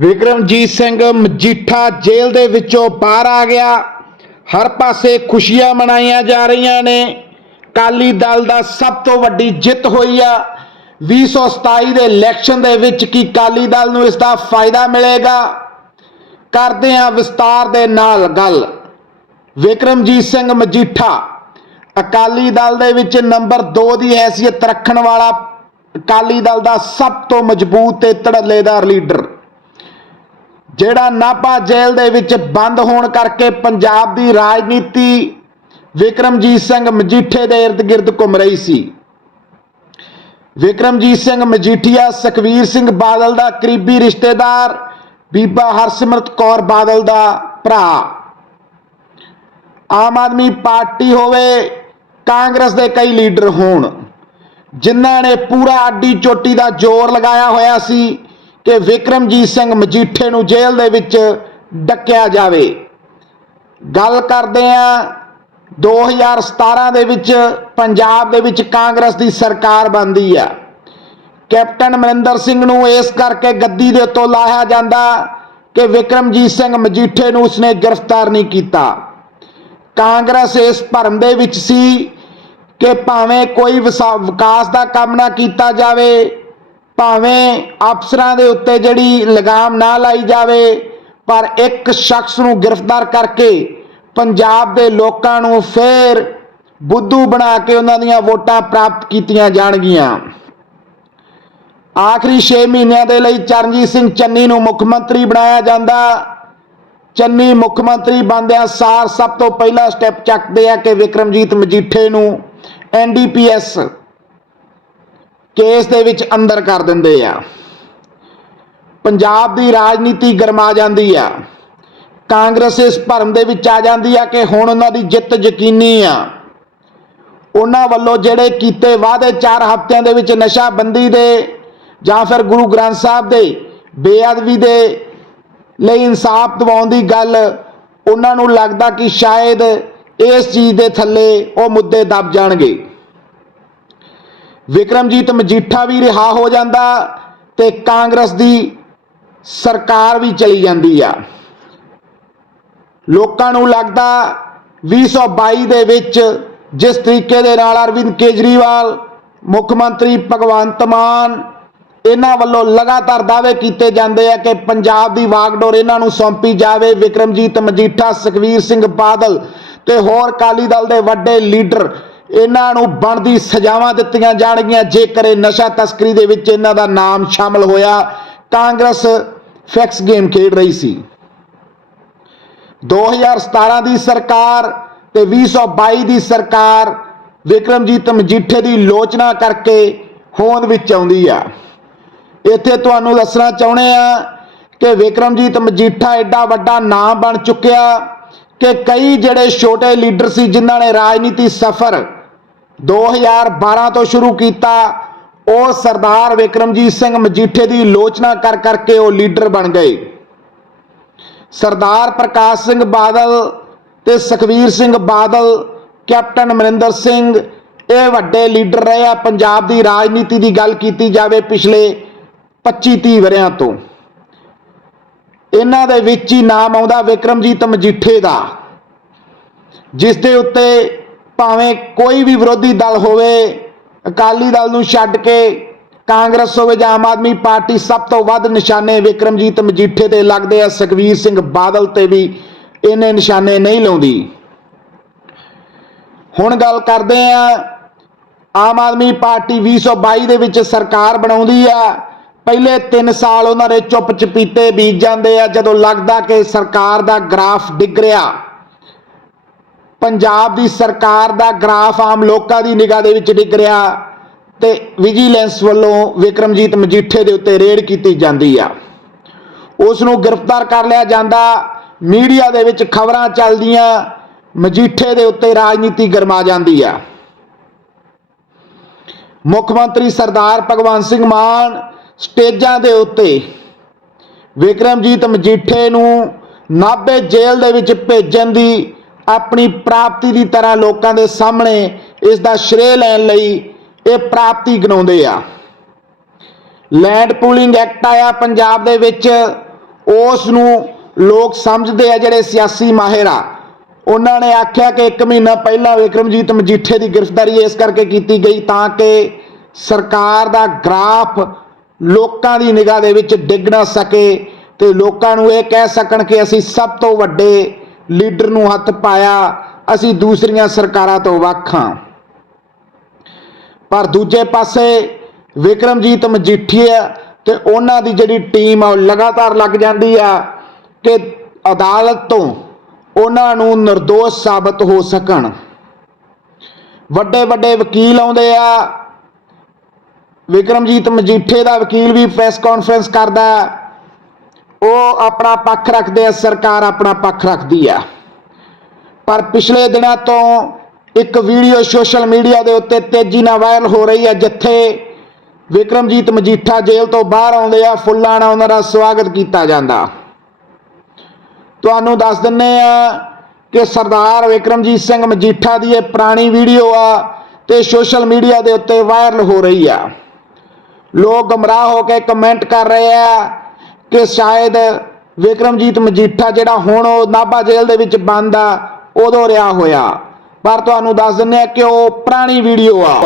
ਵਿਕਰਮਜੀਤ ਸਿੰਘ ਮਜੀਠਾ ਜੇਲ੍ਹ ਦੇ ਵਿੱਚੋਂ ਬਾਹਰ ਆ ਗਿਆ। ਹਰ ਪਾਸੇ ਖੁਸ਼ੀਆਂ ਮਨਾਈਆਂ ਜਾ ਰਹੀਆਂ ਨੇ। ਕਾਲੀ ਦਲ ਦਾ ਸਭ ਤੋਂ ਵੱਡੀ ਜਿੱਤ ਹੋਈ ਆ। 2027 ਦੇ ਇਲੈਕਸ਼ਨ ਦੇ ਵਿੱਚ ਕੀ ਕਾਲੀ ਦਲ ਨੂੰ ਇਸ ਦਾ ਫਾਇਦਾ ਮਿਲੇਗਾ? ਕਰਦੇ ਹਾਂ ਵਿਸਤਾਰ ਦੇ ਨਾਲ ਗੱਲ। ਵਿਕਰਮਜੀਤ ਸਿੰਘ ਮਜੀਠਾ, ਅਕਾਲੀ ਦਲ ਦੇ ਵਿੱਚ ਨੰਬਰ 2 ਦੀ ਹੈਸੀਅਤ ਰੱਖਣ ਵਾਲਾ ਅਕਾਲੀ ਦਲ ਦਾ ਸਭ ਤੋਂ ਮਜ਼ਬੂਤ ਤੇ ਧੜੱਲੇਦਾਰ ਲੀਡਰ। ਜਿਹੜਾ ਨਾਭਾ ਜੇਲ੍ਹ ਦੇ ਵਿੱਚ ਬੰਦ ਹੋਣ ਕਰਕੇ ਪੰਜਾਬ ਦੀ ਰਾਜਨੀਤੀ ਵਿਕਰਮਜੀਤ ਸਿੰਘ ਮਜੀਠੇ ਦੇ ਇਰਦ ਗਿਰਦ ਘੁੰਮ ਰਹੀ ਸੀ। ਵਿਕਰਮਜੀਤ ਸਿੰਘ ਮਜੀਠੀਆ, ਸੁਖਵੀਰ ਸਿੰਘ ਬਾਦਲ ਦਾ ਕਰੀਬੀ ਰਿਸ਼ਤੇਦਾਰ, ਬੀਬਾ ਹਰਸਿਮਰਤ ਕੌਰ ਬਾਦਲ ਦਾ ਭਰਾ। ਆਮ ਆਦਮੀ ਪਾਰਟੀ ਹੋਵੇ, ਕਾਂਗਰਸ ਦੇ ਕਈ ਲੀਡਰ ਹੋਣ, ਜਿਨ੍ਹਾਂ ਨੇ ਪੂਰਾ ਅੱਡੀ ਚੋਟੀ ਦਾ ਜ਼ੋਰ ਲਗਾਇਆ ਹੋਇਆ ਸੀ। ਕਿ ਵਿਕਰਮਜੀਤ ਸਿੰਘ ਮਜੀਠੇ ਨੂੰ ਜੇਲ੍ਹ ਦੇ ਵਿੱਚ ਡੱਕਿਆ ਜਾਵੇ। ਗੱਲ ਕਰਦੇ ਆ 2017 ਦੇ ਵਿੱਚ ਪੰਜਾਬ ਦੇ ਵਿੱਚ ਕਾਂਗਰਸ ਦੀ ਸਰਕਾਰ ਬਣਦੀ ਆ। ਕੈਪਟਨ ਅਮਰਿੰਦਰ ਸਿੰਘ ਨੂੰ ਇਸ ਕਰਕੇ ਗੱਦੀ ਦੇ ਉੱਤੋਂ ਲਾਇਆ ਜਾਂਦਾ ਕਿ ਵਿਕਰਮਜੀਤ ਸਿੰਘ ਮਜੀਠੇ ਨੂੰ ਉਸਨੇ ਗ੍ਰਿਫਤਾਰ ਨਹੀਂ ਕੀਤਾ। ਕਾਂਗਰਸ ਇਸ ਭਰਮ ਦੇ ਵਿੱਚ ਸੀ ਕਿ ਭਾਵੇਂ ਕੋਈ ਵਿਸਾ- ਵਿਕਾਸ ਦਾ ਕੰਮ ਨਾ ਕੀਤਾ ਜਾਵੇ ਭਾਵੇਂ ਅਫਸਰਾਂ ਦੇ ਉੱਤੇ ਜਿਹੜੀ ਲਗਾਮ ਨਾ ਲਾਈ ਜਾਵੇ, ਪਰ ਇੱਕ ਸ਼ਖਸ ਨੂੰ ਗ੍ਰਿਫਤਾਰ ਕਰਕੇ ਪੰਜਾਬ ਦੇ ਲੋਕਾਂ ਨੂੰ ਫੇਰ ਬੁੱਧੂ ਬਣਾ ਕੇ ਉਹਨਾਂ ਦੀਆਂ ਵੋਟਾਂ ਪ੍ਰਾਪਤ ਕੀਤੀਆਂ ਜਾਣਗੀਆਂ। ਆਖਰੀ 6 ਮਹੀਨਿਆਂ ਦੇ ਲਈ ਚਰਨਜੀਤ ਸਿੰਘ ਚੰਨੀ ਨੂੰ ਮੁੱਖ ਮੰਤਰੀ ਬਣਾਇਆ ਜਾਂਦਾ। ਚੰਨੀ ਮੁੱਖ ਮੰਤਰੀ ਬਣਦਿਆਂ ਸਾਰ ਸਭ ਤੋਂ ਪਹਿਲਾ ਸਟੈਪ ਚੱਕਦੇ ਆ ਕਿ ਵਿਕਰਮਜੀਤ ਮਜੀਠੇ ਨੂੰ ਐਨਡੀਪੀਐਸ ਕੇਸ ਦੇ ਵਿੱਚ ਅੰਦਰ ਕਰ ਦਿੰਦੇ ਆ। ਪੰਜਾਬ ਦੀ ਰਾਜਨੀਤੀ ਗਰਮਾ ਜਾਂਦੀ ਆ। ਕਾਂਗਰਸ ਇਸ ਭਰਮ ਦੇ ਵਿੱਚ ਆ ਜਾਂਦੀ ਆ ਕਿ ਹੁਣ ਉਹਨਾਂ ਦੀ ਜਿੱਤ ਯਕੀਨੀ ਆ। ਉਹਨਾਂ ਵੱਲੋਂ ਜਿਹੜੇ ਕੀਤੇ ਵਾਅਦੇ 4 ਹਫ਼ਤਿਆਂ ਦੇ ਵਿੱਚ ਨਸ਼ਾ ਬੰਦੀ ਦੇ ਜਾਂ ਫਿਰ ਗੁਰੂ ਗ੍ਰੰਥ ਸਾਹਿਬ ਦੇ ਬੇਅਦਬੀ ਦੇ ਲਈ ਇਨਸਾਫ ਦਿਵਾਉਣ ਦੀ ਗੱਲ ਉਹਨਾਂ ਨੂੰ ਲੱਗਦਾ ਕਿ ਸ਼ਾਇਦ ਇਸ ਚੀਜ਼ ਦੇ ਥੱਲੇ ਉਹ ਮੁੱਦੇ ਦਬ ਜਾਣਗੇ। ਵਿਕਰਮਜੀਤ ਮਜੀਠਾ ਵੀ ਰਿਹਾ ਹੋ ਜਾਂਦਾ ਤੇ ਕਾਂਗਰਸ ਦੀ ਸਰਕਾਰ ਵੀ ਚਲੀ ਜਾਂਦੀ ਆ। ਲੋਕਾਂ ਨੂੰ ਲੱਗਦਾ 2022 ਦੇ ਵਿੱਚ ਜਿਸ ਤਰੀਕੇ ਦੇ ਨਾਲ ਅਰਵਿੰਦ ਕੇਜਰੀਵਾਲ, ਮੁੱਖ ਮੰਤਰੀ ਭਗਵੰਤ ਮਾਨ, ਇਹਨਾਂ ਵੱਲੋਂ ਲਗਾਤਾਰ ਦਾਅਵੇ ਕੀਤੇ ਜਾਂਦੇ ਆ ਕਿ ਪੰਜਾਬ ਦੀ ਵਾਗਡੋਰ ਇਹਨਾਂ ਨੂੰ ਸੌਂਪੀ ਜਾਵੇ। ਵਿਕਰਮਜੀਤ ਮਜੀਠਾ, ਸੁਖਵੀਰ ਸਿੰਘ ਬਾਦਲ ਤੇ ਹੋਰ ਕਾਲੀ ਦਲ ਦੇ ਵੱਡੇ ਲੀਡਰ ਇਹਨਾਂ ਨੂੰ ਬਣਦੀ ਸਜ਼ਾਵਾਂ ਦਿੱਤੀਆਂ ਜਾਣਗੀਆਂ। ਜੇਕਰ ਇਹ ਨਸ਼ਾ ਤਸਕਰੀ ਦੇ ਵਿੱਚ ਇਹਨਾਂ ਦਾ ਨਾਮ ਸ਼ਾਮਲ ਹੋਇਆ, ਕਾਂਗਰਸ ਫੈਕਸ ਗੇਮ ਖੇਡ ਰਹੀ ਸੀ। 2017 ਦੀ ਸਰਕਾਰ ਤੇ 2022 ਦੀ ਸਰਕਾਰ ਵਿਕਰਮਜੀਤ ਮਜੀਠੇ ਦੀ ਲੋਚਨਾ ਕਰਕੇ ਹੋਂਦ ਵਿੱਚ ਆਉਂਦੀ ਆ। ਇੱਥੇ ਤੁਹਾਨੂੰ ਦੱਸਣਾ ਚਾਹੁੰਦੇ ਆ ਕਿ ਵਿਕਰਮਜੀਤ ਮਜੀਠਾ ਐਡਾ ਵੱਡਾ ਨਾਮ ਬਣ ਚੁੱਕਿਆ ਕਿ ਕਈ ਜਿਹੜੇ ਛੋਟੇ ਲੀਡਰ ਸੀ, ਜਿਨ੍ਹਾਂ ਨੇ ਰਾਜਨੀਤੀ ਸਫ਼ਰ 2012 ਤੋਂ ਸ਼ੁਰੂ ਕੀਤਾ ਉਹ ਸਰਦਾਰ ਵਿਕਰਮਜੀਤ ਸਿੰਘ ਮਜੀਠੇ ਦੀ ਲੋਚਨਾ ਕਰ ਕਰਕੇ ਉਹ ਲੀਡਰ ਬਣ ਗਏ। ਸਰਦਾਰ ਪ੍ਰਕਾਸ਼ ਸਿੰਘ ਬਾਦਲ ਤੇ ਸੁਖਵੀਰ ਸਿੰਘ ਬਾਦਲ, ਕੈਪਟਨ ਅਮਰਿੰਦਰ ਸਿੰਘ, ਇਹ ਵੱਡੇ ਲੀਡਰ ਰਹੇ ਆ। ਪੰਜਾਬ ਦੀ ਰਾਜਨੀਤੀ ਦੀ ਗੱਲ ਕੀਤੀ ਜਾਵੇ ਪਿਛਲੇ 25 30 ਵਰਿਆਂ ਤੋਂ। ਇਹਨਾਂ ਦੇ ਵਿੱਚ ਹੀ ਨਾਮ ਆਉਂਦਾ ਵਿਕਰਮਜੀਤ ਮਜੀਠੇ ਦਾ, ਜਿਸ ਦੇ ਉੱਤੇ ਭਾਵੇਂ ਕੋਈ ਵੀ ਵਿਰੋਧੀ ਦਲ ਹੋਵੇ, ਅਕਾਲੀ ਦਲ ਨੂੰ ਛੱਡ ਕੇ ਕਾਂਗਰਸ ਹੋਵੇ ਜਾਂ ਆਮ ਆਦਮੀ ਪਾਰਟੀ, ਸਭ ਤੋਂ ਵੱਧ ਨਿਸ਼ਾਨੇ ਵਿਕਰਮਜੀਤ ਮਜੀਠੇ ਤੇ ਲੱਗਦੇ ਆ। ਸੁਖਵੀਰ ਸਿੰਘ ਬਾਦਲ ਤੇ ਵੀ ਇਹਨੇ ਨਿਸ਼ਾਨੇ ਨਹੀਂ ਲਾਉਂਦੀ। ਹੁਣ ਗੱਲ ਕਰਦੇ ਆ, ਆਮ ਆਦਮੀ ਪਾਰਟੀ 2022 ਦੇ ਵਿੱਚ ਸਰਕਾਰ ਬਣਾਉਂਦੀ ਆ। ਪਹਿਲੇ 3 ਸਾਲ ਉਹਨਾਂ ਦੇ ਚੁੱਪ ਚਪੀਤੇ ਬੀਜ ਜਾਂਦੇ ਆ, ਜਦੋਂ ਲੱਗਦਾ ਕਿ ਸਰਕਾਰ ਦਾ ਗ੍ਰਾਫ ਡਿੱਗ ਰਿਹਾ। ਪੰਜਾਬ ਦੀ ਸਰਕਾਰ ਦਾ ਗ੍ਰਾਫ ਆਮ ਲੋਕਾਂ ਦੀ ਨਿਗਾਹ ਦੇ ਵਿੱਚ ਡਿੱਗ ਰਿਹਾ ਤੇ ਵਿਜੀਲੈਂਸ ਵੱਲੋਂ ਵਿਕਰਮਜੀਤ ਮਜੀਠੇ ਦੇ ਉੱਤੇ ਰੇਡ ਕੀਤੀ ਜਾਂਦੀ ਆ। ਉਸ ਨੂੰ ਗ੍ਰਿਫਤਾਰ ਕਰ ਲਿਆ ਜਾਂਦਾ। ਮੀਡੀਆ ਦੇ ਵਿੱਚ ਖਬਰਾਂ ਚੱਲਦੀਆਂ, ਮਜੀਠੇ ਦੇ ਉੱਤੇ ਰਾਜਨੀਤੀ ਗਰਮਾ ਜਾਂਦੀ ਆ। ਮੁੱਖ ਮੰਤਰੀ ਸਰਦਾਰ ਭਗਵੰਤ ਸਿੰਘ ਮਾਨ ਸਟੇਜਾਂ ਦੇ ਉੱਤੇ ਵਿਕਰਮਜੀਤ ਮਜੀਠੇ ਨੂੰ ਨਾਭੇ ਜੇਲ੍ਹ ਦੇ ਵਿੱਚ ਭੇਜਣ ਦੀ ਆਪਣੀ ਪ੍ਰਾਪਤੀ ਦੀ ਤਰ੍ਹਾਂ ਲੋਕਾਂ ਦੇ ਸਾਹਮਣੇ ਇਸ ਦਾ ਸ਼੍ਰੇ ਲੈਣ ਲਈ ਇਹ ਪ੍ਰਾਪਤੀ ਗਨਾਉਂਦੇ ਆ। ਲੈਂਡ ਪੂਲਿੰਗ ਐਕਟ ਆਇਆ ਪੰਜਾਬ ਦੇ ਵਿੱਚ। ਉਸ ਨੂੰ ਲੋਕ ਸਮਝਦੇ ਆ ਜਿਹੜੇ ਸਿਆਸੀ ਮਾਹਿਰ ਆ। ਉਹਨਾਂ ਨੇ ਆਖਿਆ ਕਿ 1 ਮਹੀਨਾ ਪਹਿਲਾਂ ਵਿਕਰਮਜੀਤ ਮਜੀਠੇ ਦੀ ਗ੍ਰਿਫਤਾਰੀ ਇਸ ਕਰਕੇ ਕੀਤੀ ਗਈ ਤਾਂ ਕਿ ਸਰਕਾਰ ਦਾ ਗ੍ਰਾਫ ਲੋਕਾਂ ਦੀ ਨਿਗਾਹ ਦੇ ਵਿੱਚ ਡਿੱਗ ਨਾ ਸਕੇ ਤੇ ਲੋਕਾਂ ਨੂੰ ਇਹ ਕਹਿ ਸਕਣ ਕਿ ਅਸੀਂ ਸਭ ਤੋਂ ਵੱਡੇ ਲੀਡਰ ਨੂੰ ਹੱਥ ਪਾਇਆ, ਅਸੀਂ ਦੂਸਰੀਆਂ ਸਰਕਾਰਾਂ ਤੋਂ ਵੱਖ ਹਾਂ। ਪਰ ਦੂਜੇ ਪਾਸੇ ਵਿਕਰਮਜੀਤ ਮਜੀਠੀਆ ਤੇ ਉਹਨਾਂ ਦੀ ਜਿਹੜੀ ਟੀਮ ਆ, ਉਹ ਲਗਾਤਾਰ ਲੱਗ ਜਾਂਦੀ ਆ ਕਿ ਅਦਾਲਤ ਤੋਂ ਉਹਨਾਂ ਨੂੰ નિર્ਦੋਸ਼ ਸਾਬਤ ਹੋ ਸਕਣ। ਵੱਡੇ ਵੱਡੇ ਵਕੀਲ ਆਉਂਦੇ ਆ। ਵਿਕਰਮਜੀਤ ਮਜੀਠੇ ਦਾ ਵਕੀਲ ਵੀ ਪ੍ਰੈਸ ਕਾਨਫਰੰਸ ਕਰਦਾ। ਉਹ ਆਪਣਾ ਪੱਖ ਰੱਖਦੇ ਆ, ਸਰਕਾਰ ਆਪਣਾ ਪੱਖ ਰੱਖਦੀ ਆ। ਪਰ ਪਿਛਲੇ ਦਿਨਾਂ ਤੋਂ ਇੱਕ ਵੀਡੀਓ ਸੋਸ਼ਲ ਮੀਡੀਆ ਦੇ ਉੱਤੇ ਤੇਜ਼ੀ ਨਾਲ ਵਾਇਰਲ ਹੋ ਰਹੀ ਹੈ, ਜਿੱਥੇ ਵਿਕਰਮਜੀਤ ਮਜੀਠਾ ਜੇਲ੍ਹ ਤੋਂ ਬਾਹਰ ਆਉਂਦੇ ਆ, ਫੁੱਲਾਂ ਨਾਲ ਉਹਨਾਂ ਦਾ ਸਵਾਗਤ ਕੀਤਾ ਜਾਂਦਾ। ਤੁਹਾਨੂੰ ਦੱਸ ਦਿੰਨੇ ਆ ਕਿ ਸਰਦਾਰ ਵਿਕਰਮਜੀਤ ਸਿੰਘ ਮਜੀਠਾ ਦੀ ਇਹ ਪੁਰਾਣੀ ਵੀਡੀਓ ਆ ਤੇ ਸੋਸ਼ਲ ਮੀਡੀਆ ਦੇ ਉੱਤੇ ਵਾਇਰਲ ਹੋ ਰਹੀ ਆ। ਲੋਕ ਗਮਰਾਹ ਹੋ ਕੇ ਕਮੈਂਟ ਕਰ ਰਹੇ ਆ ਕਿ ਸ਼ਾਇਦ ਵਿਕਰਮਜੀਤ ਮਜੀਠਾ ਜਿਹੜਾ ਹੁਣ ਉਹ ਨਾਭਾ ਜੇਲ੍ਹ ਦੇ ਵਿੱਚ ਬੰਦ ਆ, ਉਦੋਂ ਰਿਹਾ ਹੋਇਆ। ਪਰ ਤੁਹਾਨੂੰ ਦੱਸ ਦਿੰਨੇ ਆ ਕਿ ਉਹ ਪੁਰਾਣੀ ਵੀਡੀਓ ਆ।